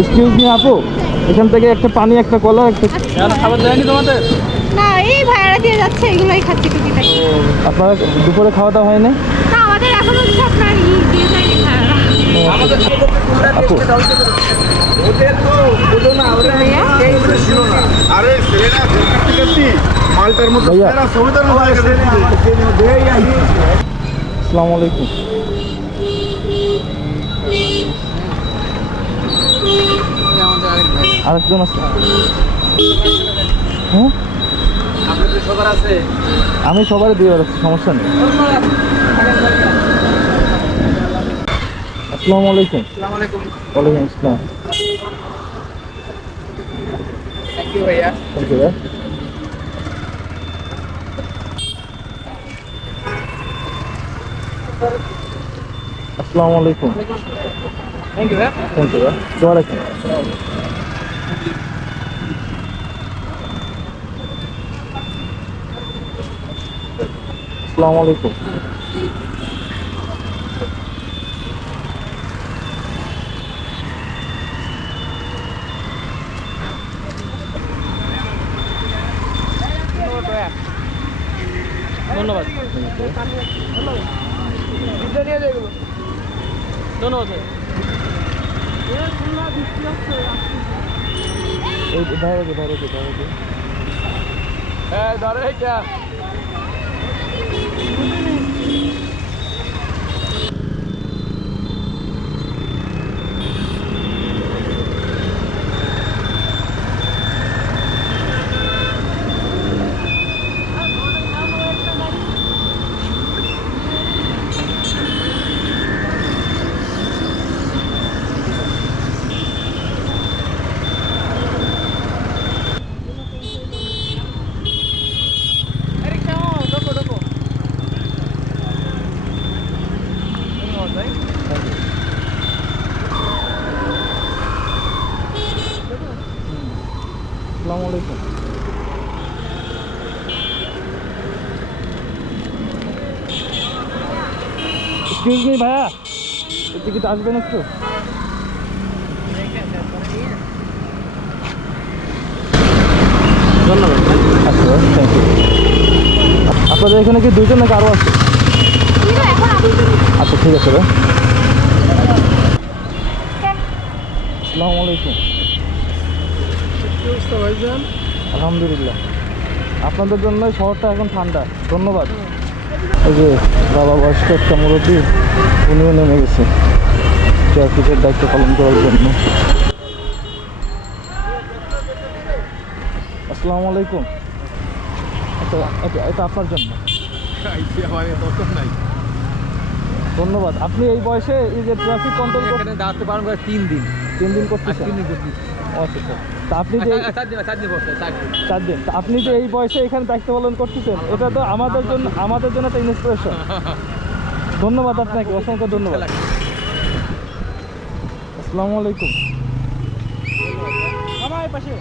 Excuse me আপু এখান থেকে একটা পানি একটা কলা একটা খাবার দেয়নি তোমাদের? না এই ভাইয়ারা দিয়ে যাচ্ছে এগুলোই খাচ্ছি টুকিটাকি। আপনার দুপুরে খাওয়া দাওয়া হয়নি? না আমাদের এখন হচ্ছে আপনার ই দিয়ে যায়নি ভাইয়ারা আপু। ভাইয়া? আরে সেরেনা করতে মালটার মতো। সেরেনা সমিতার মতো আসসালামু আলাইকুম। আরেকজন আছে। হ্যাঁ? সবার আমি সবারই দিয়ে বেড়াচ্ছি সমস্যা নেই। আসসালামু আলাইকুম। ওয়ালাইকুম আসসালাম। আসসালামু আলাইকুম। থ্যাংক ইউ থ্যাংক ইউ রাখেন আসসালামু আলাইকুম ধন্যবাদ। ধন্যবাদ ধরে ধরে দে হ্যাঁ ধরে এটা আসসালামু আলাইকুম। এক্সকিউজ মি ভাইয়া। টিকিট আসবেন একটু? ধন্যবাদ। আচ্ছা থ্যাংক ইউ আপনাদের এখানে কি দুইজন নাকি আরও আছে? আচ্ছা ঠিক আছে ভাই। আসসালামু আলাইকুম। ভাইজান আলহামদুলিল্লাহ। আপনাদের জন্য শহরটা এখন ঠান্ডা। ধন্যবাদ। এই যে বাবা বয়স্ক একটা মুরব্বী উনিও নেমে গেছে। ট্রাফিকের দায়িত্ব পালন করার জন্য। আসসালামু আলাইকুম। আচ্ছা এটা এটা আপনার জন্য। ধন্যবাদ। আপনি এই বয়সে এই যে ট্রাফিক কন্ট্রোল এখানে দাঁড়াতে পারব তিন দিন। তিন দিন করতে তিন দিন করছি ও আচ্ছা আচ্ছা তা আপনি যে চার দিন চার দিন আপনি যে এই বয়সে এখানে দায়িত্ব পালন করতেছেন এটা তো আমাদের জন্য আমাদের জন্য একটা ইন্সপিরেশন ধন্যবাদ আপনাকে অসংখ্য ধন্যবাদ। আসসালামু আলাইকুম। আমার পাশে।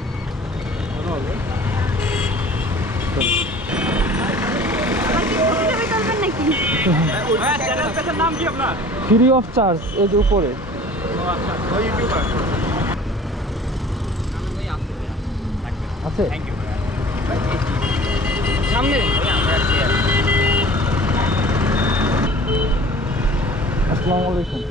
ছবি তুলবেন নাকি নাম কি আপনার? ফ্রি অফ চার্জ এই যে উপরে। আছে? সামনে আসসালামু আলাইকুম।